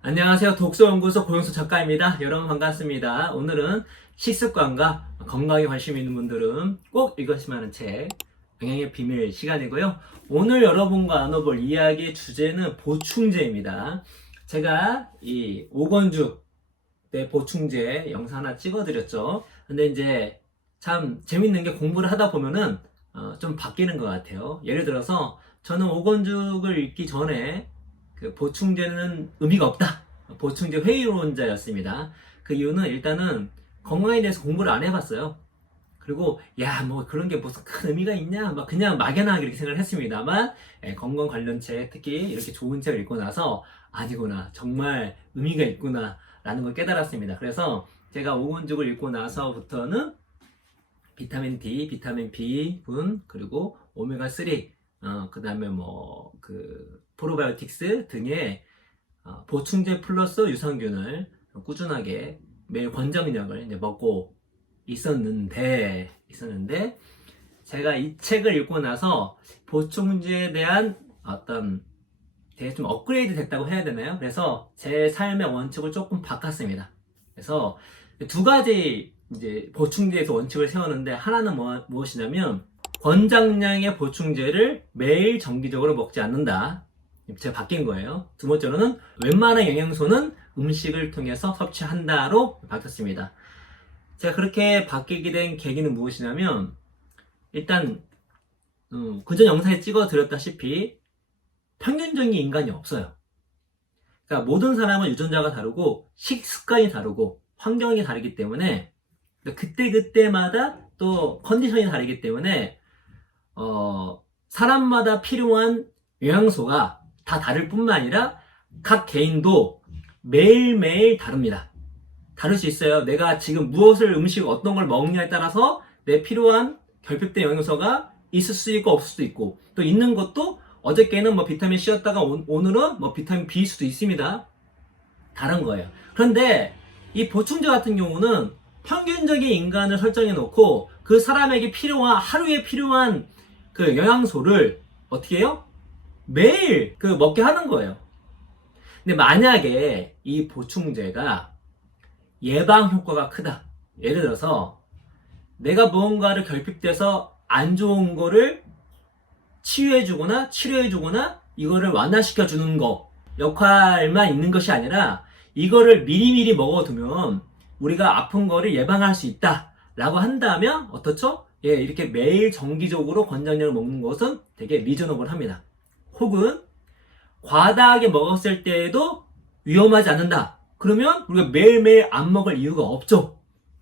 안녕하세요. 독서연구소 고영수 작가입니다. 여러분 반갑습니다. 오늘은 식습관과 건강에 관심 있는 분들은 꼭 읽으시면 하는 책, 영양의 비밀 시간이고요. 오늘 여러분과 나눠볼 이야기의 주제는 보충제입니다. 제가 이 오건죽 내 보충제 영상 하나 찍어드렸죠. 근데 이제 참 재밌는 게 공부를 하다 보면은 좀 바뀌는 것 같아요. 예를 들어서 저는 오건죽을 읽기 전에 그 보충제는 의미가 없다. 보충제 회의론자였습니다. 그 이유는 일단은 건강에 대해서 공부를 안 해봤어요. 그리고 야 뭐 그런 게 무슨 큰 의미가 있냐 막 그냥 막연하게 이렇게 생각을 했습니다만 건강 관련 책 특히 이렇게 좋은 책을 읽고 나서 아니구나 정말 의미가 있구나 라는 걸 깨달았습니다. 그래서 제가 오건죽을 읽고 나서부터는 비타민 D, 비타민 B군 그리고 오메가3 그 다음에 뭐 그 프로바이오틱스 등의 보충제 플러스 유산균을 꾸준하게 매일 권장약을 이제 먹고 있었는데 제가 이 책을 읽고 나서 보충제에 대한 어떤 되게 좀 업그레이드 됐다고 해야 되나요? 그래서 제 삶의 원칙을 조금 바꿨습니다. 그래서 두 가지 이제 보충제에서 원칙을 세웠는데 하나는 무엇이냐면 권장량의 보충제를 매일 정기적으로 먹지 않는다. 제가 바뀐 거예요. 두 번째로는 웬만한 영양소는 음식을 통해서 섭취한다로 바뀌었습니다. 제가 그렇게 바뀌게 된 계기는 무엇이냐면 일단 그전 영상에 찍어 드렸다시피 평균적인 인간이 없어요. 그러니까 모든 사람은 유전자가 다르고 식습관이 다르고 환경이 다르기 때문에 그때그때마다 또 컨디션이 다르기 때문에 사람마다 필요한 영양소가 다 다를 뿐만 아니라 각 개인도 매일매일 다릅니다. 다를 수 있어요. 내가 지금 무엇을 어떤 걸 먹느냐에 따라서 내 필요한 결핍된 영양소가 있을 수도 있고 없을 수도 있고 또 있는 것도 어저께는 뭐 비타민 C였다가 오늘은 뭐 비타민 B일 수도 있습니다. 다른 거예요. 그런데 이 보충제 같은 경우는 평균적인 인간을 설정해 놓고 그 사람에게 하루에 필요한 그 영양소를 어떻게 해요? 매일 먹게 하는 거예요. 근데 만약에 이 보충제가 예방 효과가 크다. 예를 들어서 내가 무언가를 결핍돼서 안 좋은 거를 치유해주거나 치료해주거나 이거를 완화시켜주는 거 역할만 있는 것이 아니라 이거를 미리미리 먹어두면 우리가 아픈 거를 예방할 수 있다 라고 한다면 어떻죠? 예, 이렇게 매일 정기적으로 권장량을 먹는 것은 되게 리저너블 합니다. 혹은 과다하게 먹었을 때에도 위험하지 않는다. 그러면 우리가 매일매일 안 먹을 이유가 없죠.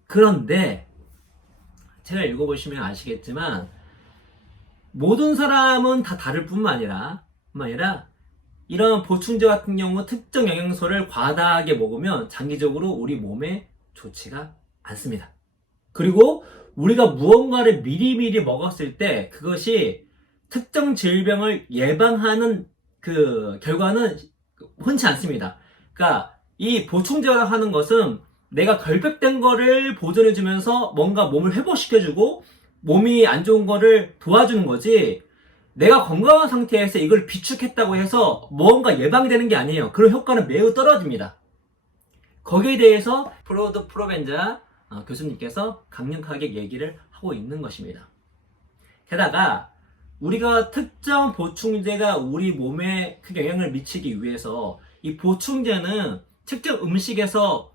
그런데 제가 읽어보시면 아시겠지만 모든 사람은 다 다를 뿐만 아니라 이런 보충제 같은 경우 특정 영양소를 과다하게 먹으면 장기적으로 우리 몸에 좋지가 않습니다. 그리고 우리가 무언가를 미리미리 먹었을 때 그것이 특정 질병을 예방하는 그 결과는 흔치 않습니다. 그러니까 이 보충제라 하는 것은 내가 결핍된 거를 보존해주면서 뭔가 몸을 회복시켜주고 몸이 안 좋은 거를 도와주는 거지 내가 건강한 상태에서 이걸 비축했다고 해서 무언가 예방이 되는 게 아니에요. 그런 효과는 매우 떨어집니다. 거기에 대해서 프로드 프로벤자 교수님께서 강력하게 얘기를 하고 있는 것입니다. 게다가 우리가 특정 보충제가 우리 몸에 큰 영향을 미치기 위해서 이 보충제는 특정 음식에서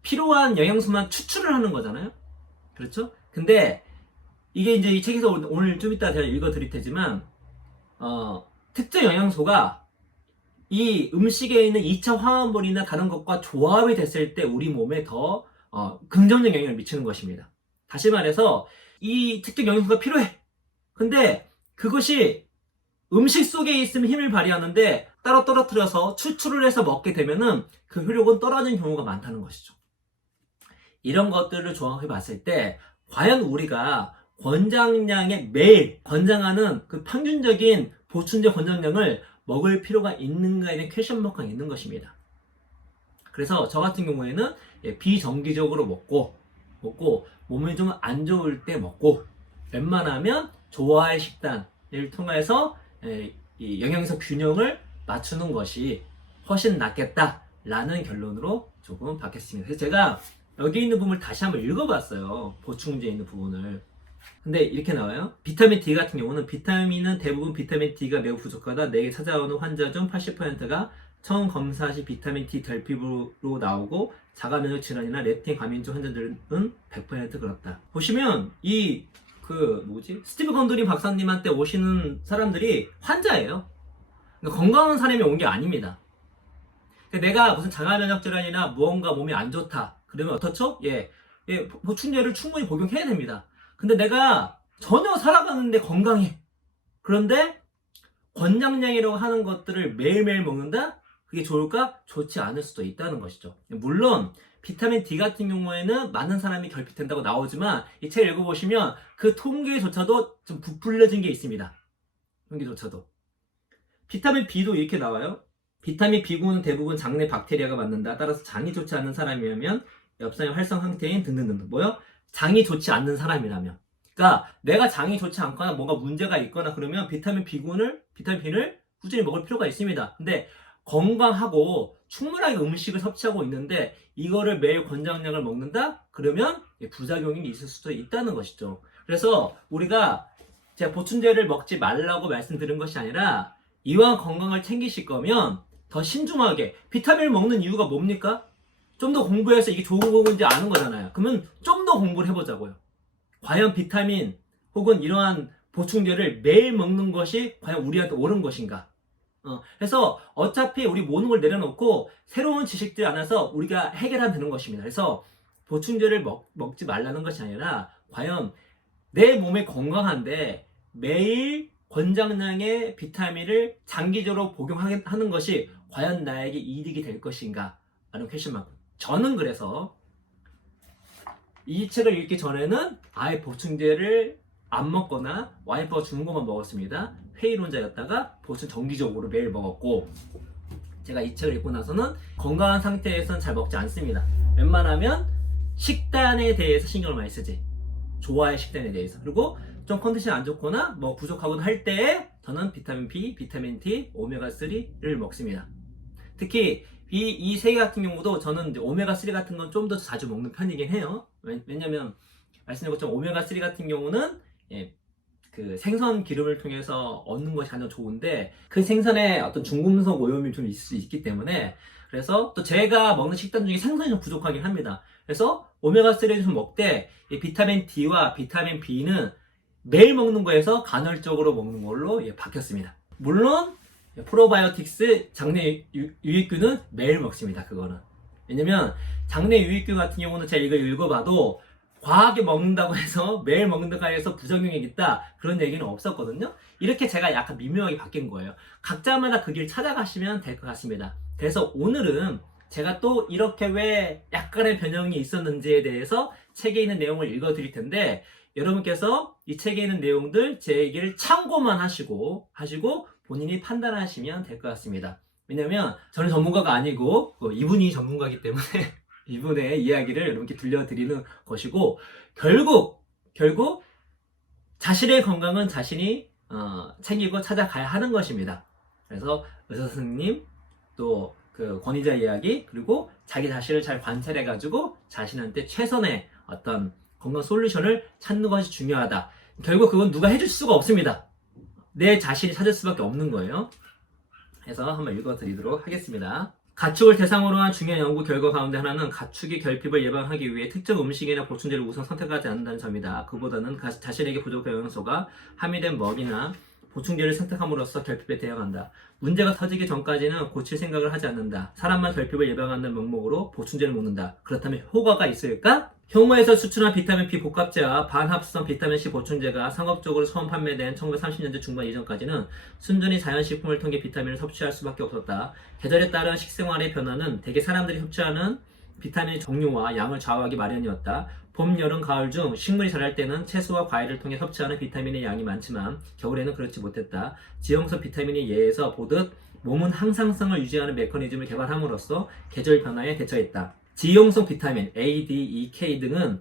필요한 영양소만 추출을 하는 거잖아요. 그렇죠? 근데 이게 이제 이 책에서 오늘 좀 이따 제가 읽어 드릴 테지만 특정 영양소가 이 음식에 있는 2차 화합물이나 다른 것과 조합이 됐을 때 우리 몸에 더 긍정적 영향을 미치는 것입니다. 다시 말해서 이 특정 영양소가 필요해. 근데 그것이 음식 속에 있으면 힘을 발휘하는데 따로 떨어뜨려서 추출을 해서 먹게 되면은 그 효력은 떨어지는 경우가 많다는 것이죠. 이런 것들을 종합해 봤을 때 과연 우리가 권장량의 매일 권장하는 그 평균적인 보충제 권장량을 먹을 필요가 있는가에 대한 퀘션 마크가 있는 것입니다. 그래서 저 같은 경우에는 비정기적으로 먹고 몸이 좀 안 좋을 때 먹고 웬만하면 조화의 식단을 통해서 이 영양소 균형을 맞추는 것이 훨씬 낫겠다라는 결론으로 조금 바뀌었습니다. 그래서 제가 여기 있는 부분을 다시 한번 읽어봤어요. 보충제에 있는 부분을. 근데 이렇게 나와요. 비타민 D 같은 경우는 비타민은 대부분 비타민 D가 매우 부족하다. 내게 찾아오는 환자 중 80%가 처음 검사 시 비타민 D 결핍으로 나오고 자가면역 질환이나 렙틴 감염증 환자들은 100% 그렇다. 보시면 스티브 건드린 박사님한테 오시는 사람들이 환자예요. 그러니까 건강한 사람이 온 게 아닙니다. 그러니까 내가 무슨 자가면역 질환이나 무언가 몸이 안 좋다. 그러면 어떻죠? 보충제를 충분히 복용해야 됩니다. 근데 내가 전혀 살아가는데 건강해. 그런데 권장량이라고 하는 것들을 매일매일 먹는다? 그게 좋을까? 좋지 않을 수도 있다는 것이죠. 물론 비타민 D 같은 경우에는 많은 사람이 결핍된다고 나오지만 이 책 읽어보시면 그 통계조차도 좀 부풀려진 게 있습니다. 통계조차도. 비타민 B도 이렇게 나와요. 비타민 B군은 대부분 장내 박테리아가 맞는다. 따라서 장이 좋지 않은 사람이라면 엽산의 활성 상태인 등등등. 뭐요? 장이 좋지 않는 사람이라면. 그러니까 내가 장이 좋지 않거나 뭔가 문제가 있거나 그러면 비타민 B를 꾸준히 먹을 필요가 있습니다. 근데 건강하고 충분하게 음식을 섭취하고 있는데 이거를 매일 권장량을 먹는다? 그러면 부작용이 있을 수도 있다는 것이죠. 그래서 우리가 제가 보충제를 먹지 말라고 말씀드린 것이 아니라 이왕 건강을 챙기실 거면 더 신중하게 비타민을 먹는 이유가 뭡니까? 좀 더 공부해서 이게 좋은 건지 아는 거잖아요. 그러면 좀 더 공부를 해보자고요. 과연 비타민 혹은 이러한 보충제를 매일 먹는 것이 과연 우리한테 옳은 것인가? 그래서 어차피 우리 모든 걸 내려놓고 새로운 지식들 안에서 우리가 해결하면 되는 것입니다. 그래서 보충제를 먹지 말라는 것이 아니라 과연 내 몸이 건강한데 매일 권장량의 비타민을 장기적으로 복용하는 것이 과연 나에게 이득이 될 것인가? 라는 퀘션마크. 저는 그래서 이 책을 읽기 전에는 아예 보충제를 안 먹거나 와이프가 주는 것만 먹었습니다. 회의론자였다가 보충 정기적으로 매일 먹었고, 제가 이 책을 읽고 나서는 건강한 상태에서는 잘 먹지 않습니다. 웬만하면 식단에 대해서 신경을 많이 쓰지. 좋아의 식단에 대해서. 그리고 좀 컨디션이 안 좋거나 뭐 부족하거나 할 때에 저는 비타민 B, 비타민 D, 오메가3를 먹습니다. 특히 이 세 개 같은 경우도 저는 이제 오메가3 같은 건 좀 더 자주 먹는 편이긴 해요. 왜냐면 말씀드린 것처럼 오메가3 같은 경우는 그 생선 기름을 통해서 얻는 것이 가장 좋은데 그 생선에 어떤 중금속 오염이 좀 있을 수 있기 때문에, 그래서 또 제가 먹는 식단 중에 생선이 좀 부족하긴 합니다. 그래서 오메가3를 좀 먹되 이 비타민 D와 비타민 B는 매일 먹는 거에서 간헐적으로 먹는 걸로 바뀌었습니다. 물론 프로바이오틱스 장내 유익균은 매일 먹습니다. 그거는 왜냐면 장내 유익균 같은 경우는 제가 이걸 읽어봐도 과하게 먹는다고 해서 매일 먹는다고 해서 부작용이 있다 그런 얘기는 없었거든요. 이렇게 제가 약간 미묘하게 바뀐 거예요. 각자마다 그 길 찾아가시면 될 것 같습니다. 그래서 오늘은 제가 또 이렇게 왜 약간의 변형이 있었는지에 대해서 책에 있는 내용을 읽어 드릴 텐데, 여러분께서 이 책에 있는 내용들 제 얘기를 참고만 하시고 본인이 판단하시면 될 것 같습니다. 왜냐면 저는 전문가가 아니고 이분이 전문가이기 때문에 이분의 이야기를 여러분께 들려드리는 것이고, 결국 자신의 건강은 자신이 챙기고 찾아가야 하는 것입니다. 그래서 의사 선생님, 또 그 권위자 이야기, 그리고 자기 자신을 잘 관찰해가지고 자신한테 최선의 어떤 건강 솔루션을 찾는 것이 중요하다. 결국 그건 누가 해줄 수가 없습니다. 내 자신이 찾을 수밖에 없는 거예요. 해서 한번 읽어드리도록 하겠습니다. 가축을 대상으로 한 중요한 연구 결과 가운데 하나는 가축이 결핍을 예방하기 위해 특정 음식이나 보충제를 우선 선택하지 않는다는 점이다. 그보다는 자신에게 부족한 영양소가 함유된 먹이나 보충제를 선택함으로써 결핍에 대응한다. 문제가 터지기 전까지는 고칠 생각을 하지 않는다. 사람만 결핍을 예방하는 명목으로 보충제를 먹는다. 그렇다면 효과가 있을까? 효모에서 추출한 비타민 B 복합제와 반합성 비타민 C 보충제가 상업적으로 처음 판매된 1930년대 중반 이전까지는 순전히 자연식품을 통해 비타민을 섭취할 수밖에 없었다. 계절에 따른 식생활의 변화는 대개 사람들이 섭취하는 비타민의 종류와 양을 좌우하기 마련이었다. 봄, 여름, 가을 중 식물이 자랄 때는 채소와 과일을 통해 섭취하는 비타민의 양이 많지만 겨울에는 그렇지 못했다. 지용성 비타민에 의해서 보듯 몸은 항상성을 유지하는 메커니즘을 개발함으로써 계절 변화에 대처했다. 지용성 비타민 A, D, E, K 등은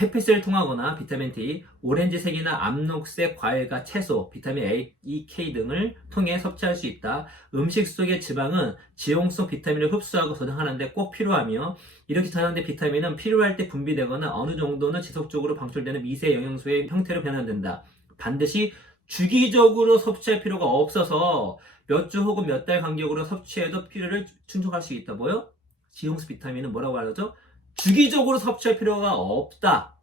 햇빛을 통하거나 비타민 D, 오렌지색이나 암록색 과일과 채소, 비타민 A, E, K 등을 통해 섭취할 수 있다. 음식 속의 지방은 지용성 비타민을 흡수하고 저장하는데 꼭 필요하며 이렇게 저장된 비타민은 필요할 때 분비되거나 어느 정도는 지속적으로 방출되는 미세 영양소의 형태로 변환된다. 반드시 주기적으로 섭취할 필요가 없어서 몇 주 혹은 몇 달 간격으로 섭취해도 필요를 충족할 수 있다. 뭐요? 지용성 비타민은 뭐라고 하죠? 주기적으로 섭취할 필요가 없다.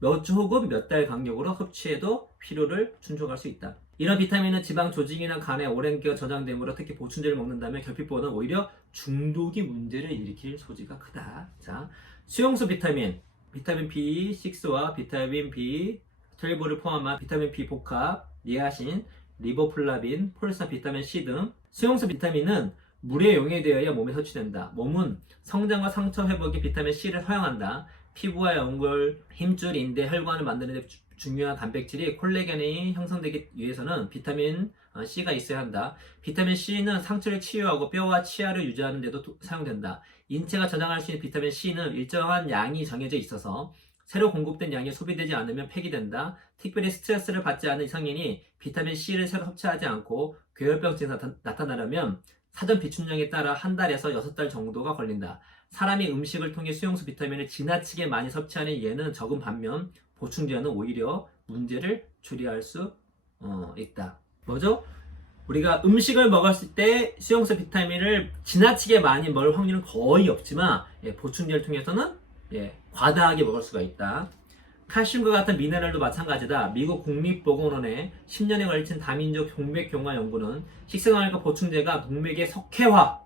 몇 주 혹은 몇 달 간격으로 섭취해도 필요를 충족할 수 있다. 이런 비타민은 지방 조직이나 간에 오랜 기간 저장되므로 특히 보충제를 먹는다면 결핍보다는 오히려 중독이 문제를 일으킬 소지가 크다. 자, 수용소 비타민, 비타민 B6와 비타민 B12를 포함한 비타민 B 복합, 니아신, 리보플라빈, 폴산, 비타민 C 등 수용소 비타민은 물에 용해되어야 몸에 섭취된다. 몸은 성장과 상처 회복에 비타민 C를 사용한다. 피부와 연골, 힘줄, 인대, 혈관을 만드는 데 중요한 단백질이 콜라겐이 형성되기 위해서는 비타민 C가 있어야 한다. 비타민 C는 상처를 치유하고 뼈와 치아를 유지하는 데도 사용된다. 인체가 저장할 수 있는 비타민 C는 일정한 양이 정해져 있어서 새로 공급된 양이 소비되지 않으면 폐기된다. 특별히 스트레스를 받지 않은 성인이 비타민 C를 새로 섭취하지 않고 괴혈병 증상이 나타나려면 사전 비축량에 따라 한 달에서 6달 정도가 걸린다. 사람이 음식을 통해 수용소 비타민을 지나치게 많이 섭취하는 예는 적은 반면 보충제는 오히려 문제를 초래할 수 있다. 뭐죠? 우리가 음식을 먹었을 때 수용소 비타민을 지나치게 많이 먹을 확률은 거의 없지만 보충제를 통해서는 과다하게 먹을 수가 있다. 칼슘과 같은 미네랄도 마찬가지다. 미국 국립보건원의 10년에 걸친 다민족 동맥경화 연구는 식생활과 보충제가 동맥의 석회화,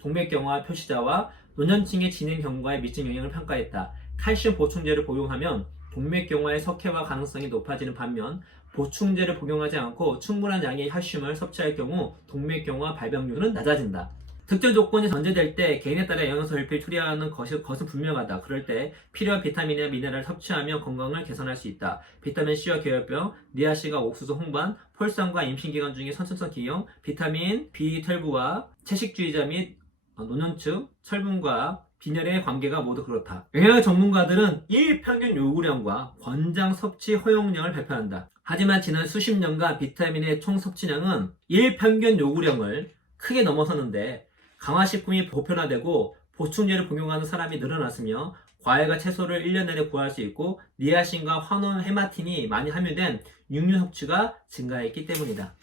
동맥경화 표시자와 노년층의 진행 경과에 미친 영향을 평가했다. 칼슘 보충제를 복용하면 동맥경화의 석회화 가능성이 높아지는 반면 보충제를 복용하지 않고 충분한 양의 칼슘을 섭취할 경우 동맥경화 발병률은 낮아진다. 특정 조건이 전제될 때 개인에 따라 영양소 결핍을 초래하는 것은 분명하다. 그럴 때 필요한 비타민이나 미네랄을 섭취하며 건강을 개선할 수 있다. 비타민 C와 괴혈병, 니아신과 옥수수 홍반, 폴산과 임신기간 중에 선천성 기형, 비타민 B12와 채식주의자 및 노년층, 철분과 빈혈의 관계가 모두 그렇다. 영양학 전문가들은 일평균 요구량과 권장 섭취 허용량을 발표한다. 하지만 지난 수십 년간 비타민의 총 섭취량은 일평균 요구량을 크게 넘어섰는데 강화식품이 보편화되고 보충제를 복용하는 사람이 늘어났으며 과일과 채소를 1년 내내 구할 수 있고 니아신과 환원 헤마틴이 많이 함유된 육류 섭취가 증가했기 때문이다.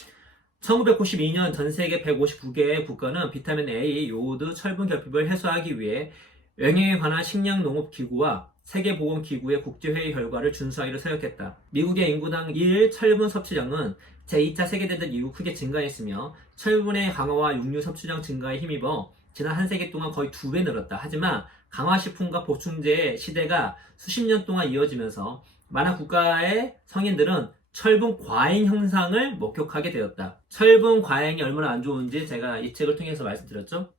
1992년 전 세계 159개의 국가는 비타민 A, 요오드, 철분 결핍을 해소하기 위해 영양에 관한 식량농업기구와 세계보건기구의 국제회의 결과를 준수하기로 생각했다. 미국의 인구당 1 철분 섭취량은 제2차 세계대전 이후 크게 증가했으며 철분의 강화와 육류 섭취량 증가에 힘입어 지난 한 세기 동안 거의 2배 늘었다. 하지만 강화식품과 보충제의 시대가 수십 년 동안 이어지면서 많은 국가의 성인들은 철분 과잉 현상을 목격하게 되었다. 철분 과잉이 얼마나 안 좋은지 제가 이 책을 통해서 말씀드렸죠.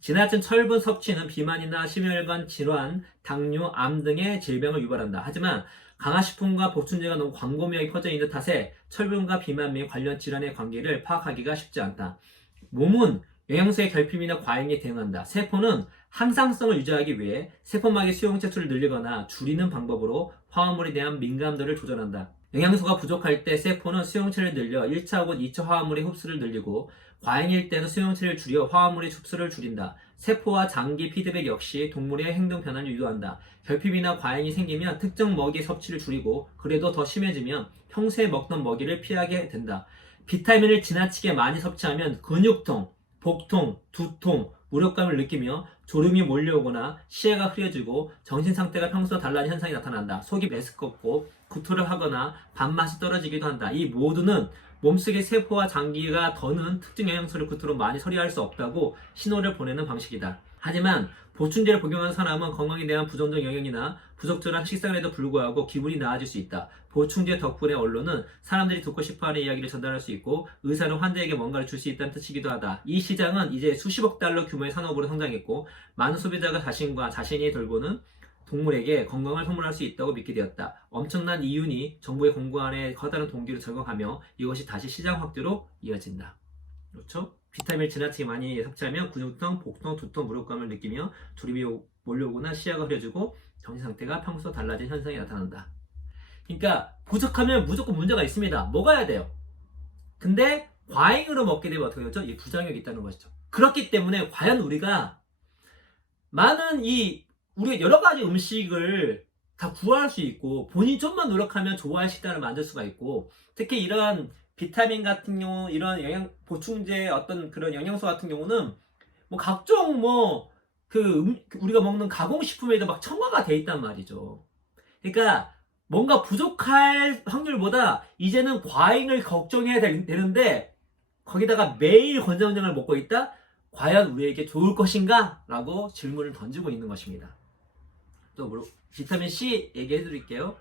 지나친 철분 섭취는 비만이나 심혈관 질환, 당뇨, 암 등의 질병을 유발한다. 하지만 강화식품과 보충제가 너무 광범위하게 퍼져 있는 탓에 철분과 비만 및 관련 질환의 관계를 파악하기가 쉽지 않다. 몸은 영양소의 결핍이나 과잉에 대응한다. 세포는 항상성을 유지하기 위해 세포막의 수용체수를 늘리거나 줄이는 방법으로 화합물에 대한 민감도를 조절한다. 영양소가 부족할 때 세포는 수용체를 늘려 1차 혹은 2차 화합물의 흡수를 늘리고 과잉일 때는 수용체를 줄여 화합물의 흡수를 줄인다. 세포와 장기 피드백 역시 동물의 행동 변화를 유도한다. 결핍이나 과잉이 생기면 특정 먹이 섭취를 줄이고 그래도 더 심해지면 평소에 먹던 먹이를 피하게 된다. 비타민을 지나치게 많이 섭취하면 근육통, 복통, 두통, 무력감을 느끼며 졸음이 몰려오거나 시야가 흐려지고 정신상태가 평소와 달라진 현상이 나타난다. 속이 메스껍고 구토를 하거나 밥맛이 떨어지기도 한다. 이 모두는 몸속의 세포와 장기가 더는 특정 영양소를 겉으로 많이 처리할 수 없다고 신호를 보내는 방식이다. 하지만 보충제를 복용하는 사람은 건강에 대한 부정적 영향이나 부적절한 식생활에도 불구하고 기분이 나아질 수 있다. 보충제 덕분에 언론은 사람들이 듣고 싶어하는 이야기를 전달할 수 있고 의사는 환자에게 뭔가를 줄 수 있다는 뜻이기도 하다. 이 시장은 이제 수십억 달러 규모의 산업으로 성장했고 많은 소비자가 자신과 자신이 돌보는 동물에게 건강을 선물할 수 있다고 믿게 되었다. 엄청난 이윤이 정부의 공급안에 커다란 동기를 적용하며 이것이 다시 시장 확대로 이어진다. 그렇죠? 비타민을 지나치게 많이 섭취하면 근육통, 복통, 두통, 무력감을 느끼며 졸음이 몰려오거나 시야가 흐려지고 정신 상태가 평소 달라진 현상이 나타난다. 그러니까 부족하면 무조건 문제가 있습니다. 먹어야 돼요. 근데 과잉으로 먹게 되면 어떻게 되죠? 이 부작용이 있다는 것이죠. 그렇기 때문에 과연 우리가 많은 우리가 여러 가지 음식을 다 구할 수 있고 본인이 좀만 노력하면 좋아할 식단을 만들 수가 있고, 특히 이런 비타민 같은 경우, 이런 영양 보충제 어떤 그런 영양소 같은 경우는 뭐 각종 우리가 먹는 가공식품에도 막 첨가가 돼 있단 말이죠. 그러니까 뭔가 부족할 확률보다 이제는 과잉을 걱정해야 되는데, 거기다가 매일 권장량을 먹고 있다? 과연 우리에게 좋을 것인가? 라고 질문을 던지고 있는 것입니다. 또 비타민 C 얘기해 드릴게요.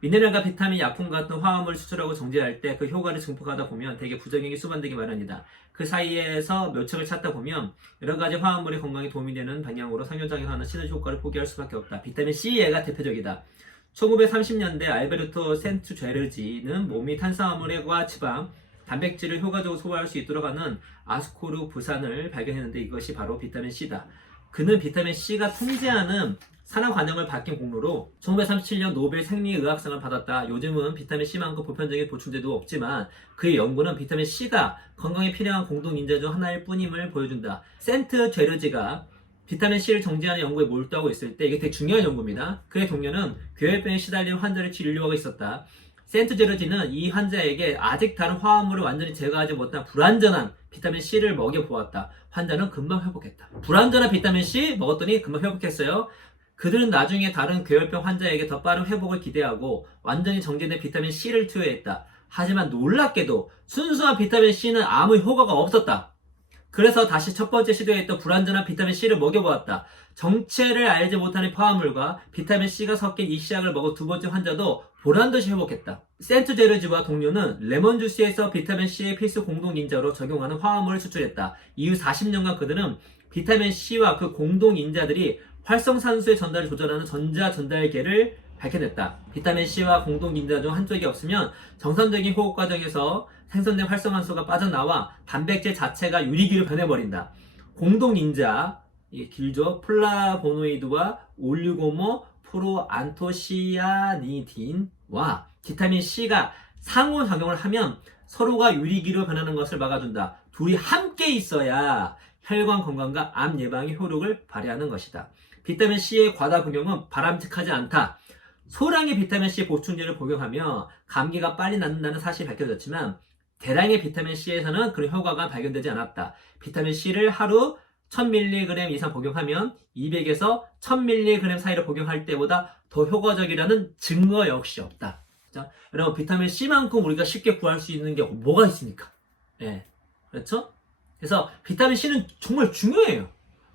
미네랄과 비타민, 약품 같은 화합물을 추출하고 정제할 때 그 효과를 증폭하다 보면 대개 부작용이 수반되기 마련이다. 그 사이에서 묘책을 찾다 보면 여러 가지 화합물의 건강에 도움이 되는 방향으로 상호작용하는 시너지 효과를 포기할 수밖에 없다. 비타민 C 얘가 대표적이다. 1930년대 알베르토 센투제르지는 몸이 탄수화물과 지방, 단백질을 효과적으로 소화할 수 있도록 하는 아스코르부산을 발견했는데 이것이 바로 비타민 C다. 그는 비타민 C가 통제하는 산화 과정을 밝힌 공로로 1937년 노벨 생리의학상을 받았다. 요즘은 비타민 C만큼 보편적인 보충제도 없지만 그의 연구는 비타민 C가 건강에 필요한 공동인자 중 하나일 뿐임을 보여준다. 센트제르지가 비타민 C를 정제하는 연구에 몰두하고 있을 때, 이게 되게 중요한 연구입니다. 그의 동료는 괴혈병에 시달린 환자를 진료하고 있었다. 센트제르지는 이 환자에게 아직 다른 화합물을 완전히 제거하지 못한 불완전한 비타민 C를 먹여보았다. 환자는 금방 회복했다. 불완전한 비타민 C 먹었더니 금방 회복했어요. 그들은 나중에 다른 괴혈병 환자에게 더 빠른 회복을 기대하고 완전히 정제된 비타민 C를 투여했다. 하지만 놀랍게도 순수한 비타민 C는 아무 효과가 없었다. 그래서 다시 첫 번째 시도했던 불완전한 비타민 C를 먹여보았다. 정체를 알지 못하는 화합물과 비타민 C가 섞인 이 시약을 먹은 두 번째 환자도 보란듯이 회복했다. 센트제르지와 동료는 레몬 주스에서 비타민 C의 필수 공동인자로 적용하는 화합물을 추출했다. 이후 40년간 그들은 비타민 C와 그 공동인자들이 활성산소의 전달을 조절하는 전자전달계를 밝혀냈다. 비타민 C와 공동인자 중 한쪽이 없으면 정상적인 호흡 과정에서 생성된 활성산소가 빠져나와 단백질 자체가 유리기로 변해버린다. 공동인자, 이게 길죠. 플라보노이드와 올리고모 프로안토시아니딘과 비타민 C가 상호작용을 하면 서로가 유리기로 변하는 것을 막아준다. 둘이 함께 있어야 혈관 건강과 암 예방의 효력을 발휘하는 것이다. 비타민 C의 과다 복용은 바람직하지 않다. 소량의 비타민 C 보충제를 복용하며 감기가 빨리 낫는다는 사실이 밝혀졌지만 대량의 비타민 C에서는 그런 효과가 발견되지 않았다. 비타민 C를 하루 1000mg 이상 복용하면 200에서 1000mg 사이로 복용할 때보다 더 효과적이라는 증거 역시 없다. 자, 여러분 비타민 C만큼 우리가 쉽게 구할 수 있는 게 뭐가 있습니까? 예, 그렇죠? 그래서 비타민 C는 정말 중요해요.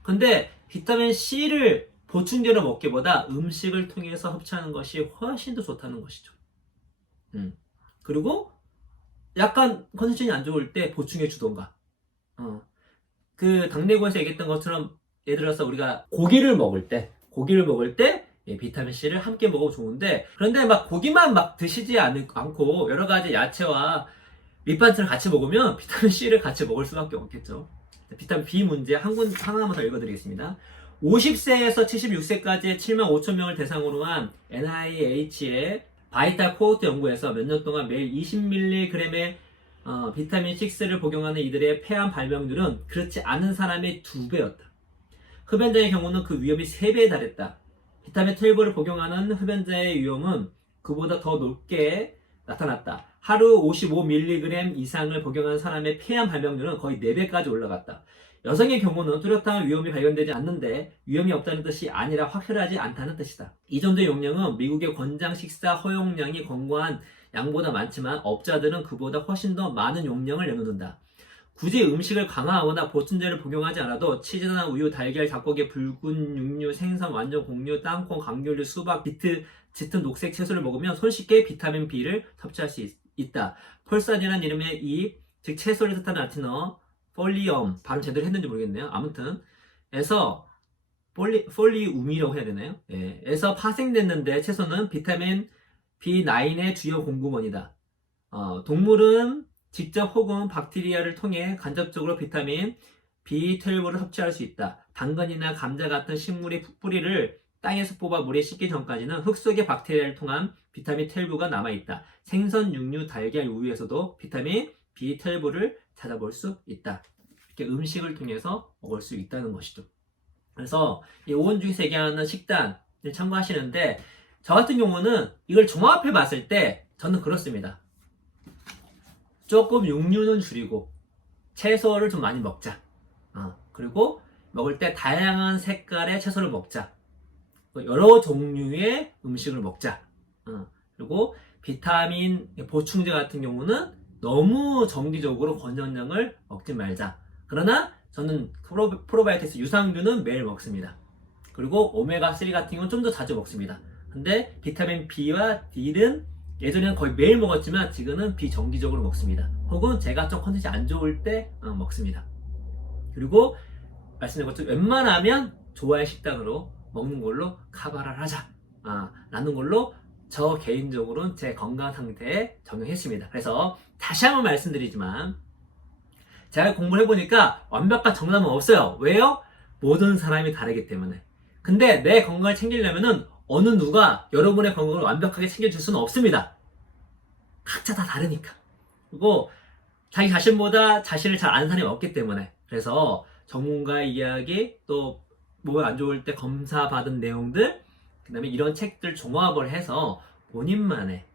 근데 비타민 C를 보충제로 먹기보다 음식을 통해서 섭취하는 것이 훨씬 더 좋다는 것이죠. 그리고 약간 컨디션이 안 좋을 때 보충해 주던가. 그 당내고에서 얘기했던 것처럼 예를 들어서 우리가 고기를 먹을 때 비타민 C를 함께 먹어도 좋은데, 그런데 막 고기만 막 드시지 않고 여러 가지 야채와 밑반찬을 같이 먹으면 비타민 C를 같이 먹을 수밖에 없겠죠. 비타민 B 문제 하나만 더 읽어드리겠습니다. 50세에서 76세까지의 7만 5천 명을 대상으로 한 NIH의 바이탈 코호트 연구에서 몇 년 동안 매일 20mg의 비타민 6를 복용하는 이들의 폐암 발병률은 그렇지 않은 사람의 2배였다. 흡연자의 경우는 그 위험이 3배에 달했다. 비타민 12를 복용하는 흡연자의 위험은 그보다 더 높게 나타났다. 하루 55mg 이상을 복용하는 사람의 폐암 발병률은 거의 4배까지 올라갔다. 여성의 경우는 뚜렷한 위험이 발견되지 않는데 위험이 없다는 뜻이 아니라 확실하지 않다는 뜻이다. 이 정도의 용량은 미국의 권장 식사 허용량이 권고한 양보다 많지만 업자들은 그보다 훨씬 더 많은 용량을 내놓는다. 굳이 음식을 강화하거나 보충제를 복용하지 않아도 치즈나 우유, 달걀, 닭고기, 붉은 육류, 생선, 완전 곡류, 땅콩, 감귤류, 수박, 비트, 짙은 녹색 채소를 먹으면 손쉽게 비타민 B를 섭취할 수 있다. 폴산이라는 이름의 즉 채소를 뜻하는 라틴어 폴리엄, 발음 제대로 했는지 모르겠네요. 아무튼 에서 폴리움이라고 해야 되나요? 예, 에서 파생됐는데 채소는 비타민 B9의 주요 공급원이다. 동물은 직접 혹은 박테리아를 통해 간접적으로 비타민 B12를 섭취할 수 있다. 당근이나 감자 같은 식물의 뿌리를 땅에서 뽑아 물에 씻기 전까지는 흙 속의 박테리아를 통한 비타민 B12가 남아있다. 생선, 육류, 달걀, 우유에서도 비타민 B12를 찾아볼 수 있다. 이렇게 음식을 통해서 먹을 수 있다는 것이죠. 그래서 이 오온주기에서 얘기하는 식단을 참고하시는데, 저 같은 경우는 이걸 종합해 봤을 때 저는 그렇습니다. 조금 육류는 줄이고 채소를 좀 많이 먹자. 그리고 먹을 때 다양한 색깔의 채소를 먹자. 여러 종류의 음식을 먹자. 그리고 비타민 보충제 같은 경우는 너무 정기적으로 권장량을 먹지 말자. 그러나 저는 프로바이오틱스 유산균은 매일 먹습니다. 그리고 오메가3 같은 경우는 좀 더 자주 먹습니다. 근데 비타민 B와 D는 예전에는 거의 매일 먹었지만 지금은 비정기적으로 먹습니다. 혹은 제가 좀 컨디션이 안 좋을 때 먹습니다. 그리고 말씀드린 것처럼 웬만하면 좋아의 식단으로 먹는 걸로 커버를 하자 라는 걸로 저 개인적으로는 제 건강 상태에 적용했습니다. 그래서 다시 한번 말씀드리지만 제가 공부를 해보니까 완벽한 정답은 없어요. 왜요? 모든 사람이 다르기 때문에. 근데 내 건강을 챙기려면은 어느 누가 여러분의 건강을 완벽하게 챙겨줄 수는 없습니다. 각자 다 다르니까. 그리고 자기 자신보다 자신을 잘 아는 사람이 없기 때문에. 그래서 전문가의 이야기, 또 몸이 안 좋을 때 검사받은 내용들, 그 다음에 이런 책들 종합을 해서 본인만의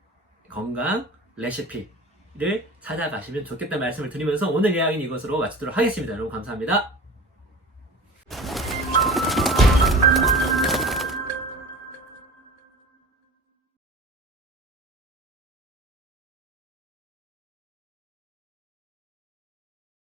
건강 레시피를 찾아가시면 좋겠다는 말씀을 드리면서 오늘 이야기는 이것으로 마치도록 하겠습니다. 여러분 감사합니다.